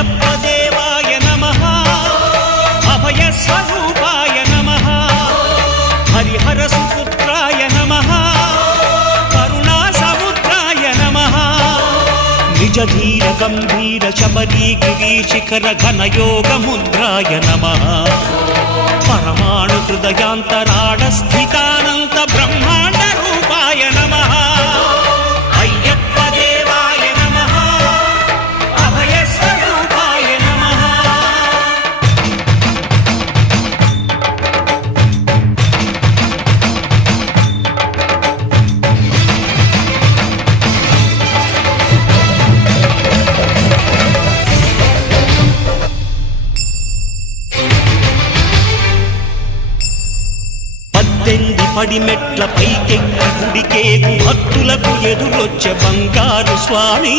అయ్యప్ప దేవాయ నమః అభయ స్వరూపాయ నమః హరిహర సుపుత్రాయ నమః కరుణా సముద్రాయ నమః నిజ ధీర గంభీర శబరీ గిరీశిఖర ఘన యోగ ముద్రాయ నమః పరమాణు హృదయాంతరాళ స్థితానంత బ్రహ్మాండ రూపాయ నమః అయ్యప్ప దేవాయ నమః అభయ స్వరూపాయ నమః పద్దెంది పడిమెట్ల పైకెక్కి గుడికేగు భక్తులకు ఎదురొచ్చే బంగారు స్వామి